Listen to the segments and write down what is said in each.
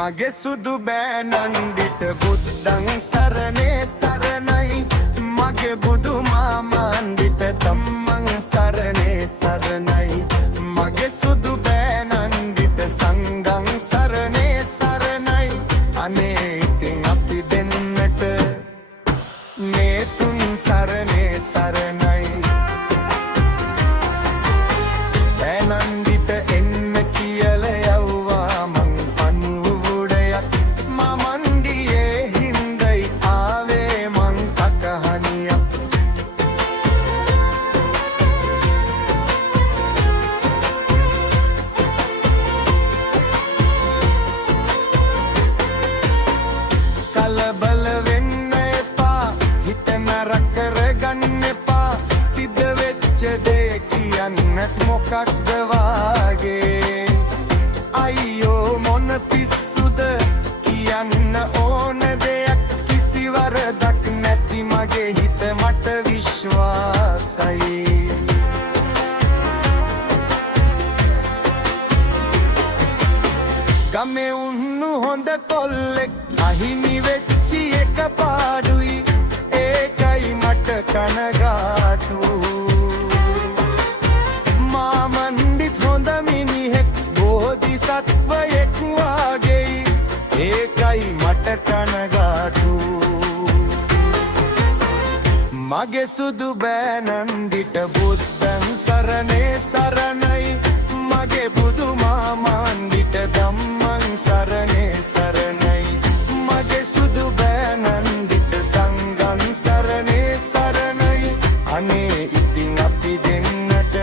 මගේ සුදු බෑනන්ඩිට බුද්දං සරණේ සරණයි මගේ බුදු මාමන්ඩිට තම්මං සරණේ සරණයි මගේ සුදු බෑනන්ඩිට සංගං සරණේ සරණයි අනේ ඉතින් අපි දෙන්නට මේ තුන් සරණේ සරණයි බෑනන්ඩිට එන්න කියල යව්වා මං පණුවුඩයක් මමන්ඩියේ හින්දයි ආවේ මං කකහනියක් කලබල වෙන්න එපා හිත නරක කරගන්න එපා සිද්ධ වෙච්ච දේ කියන්නත් මොකක්ද වාගේ අයියෝ මොන පිස්සුද කියන්න ඕන දෙයක් කිසි වරදක් නැති මගේ හිත මට විශ්වාසයි ගමේ උන්නු හොඳ කොල්ලෙක් අහිමි වෙච්චි එක පාඩුයි ඒකයි මට කනගාටු මාමන්ඩිත් හොඳ මිනිහෙක් බෝධිසත්වයෙක් වාගෙයි ඒකයි මට කනගාටු මගේ සුදු බෑනන්ඩිට බුද්දං සරණේ සරණයි මගේ බුදු මාමන්ඩිට ධම්මං සරණේ සරණයි මගේ සුදු බෑනන්ඩිට සංගං සරණේ සරණයි අනේ ඉතින් අපි දෙන්නට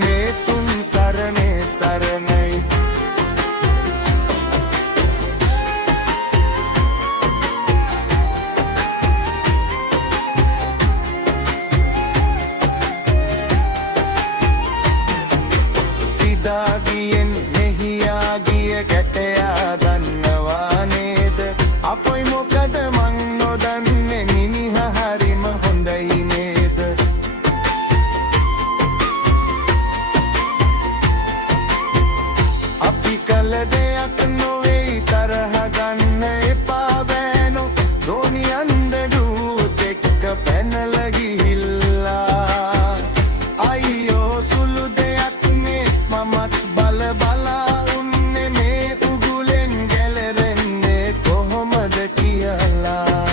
මේ තුන් සරණේ සරණයි සිදාගියෙන් මෙහියා ගිය ගැටයා දන්නවා නේද අපොයි මොකද මං නොදන්නේ මිනිහ හරිම හොඳයි නේද අපි කල දෙයක් නොවෙයි තරහ ගන්න එපා බෑනෝ දෝනියන්ද ඩූත් එක්ක පැනල ගිහිල්ලා අයියෝ සුළු දෙයක් මේ මමත් බල බලා උන්නේ මේ උගුලෙන් ගැලරෙන්නේ කොහොමද කියලා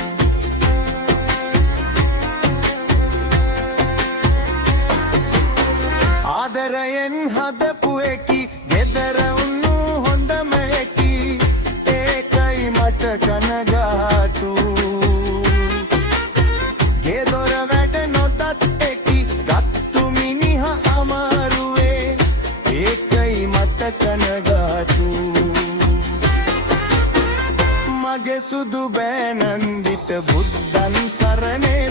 ආදරයෙන් හදපු එකි ගෙදර උන්නු හොඳම එකි ඒකයි මට කනගාටු ගෙදොර වැඩ නොදත් එකි ගත්තු මිනිහ අමාරුවේ ඒකයි මට කනගාටු මගේ සුදු බෑනන්ඩිට බුද්දං සරණේ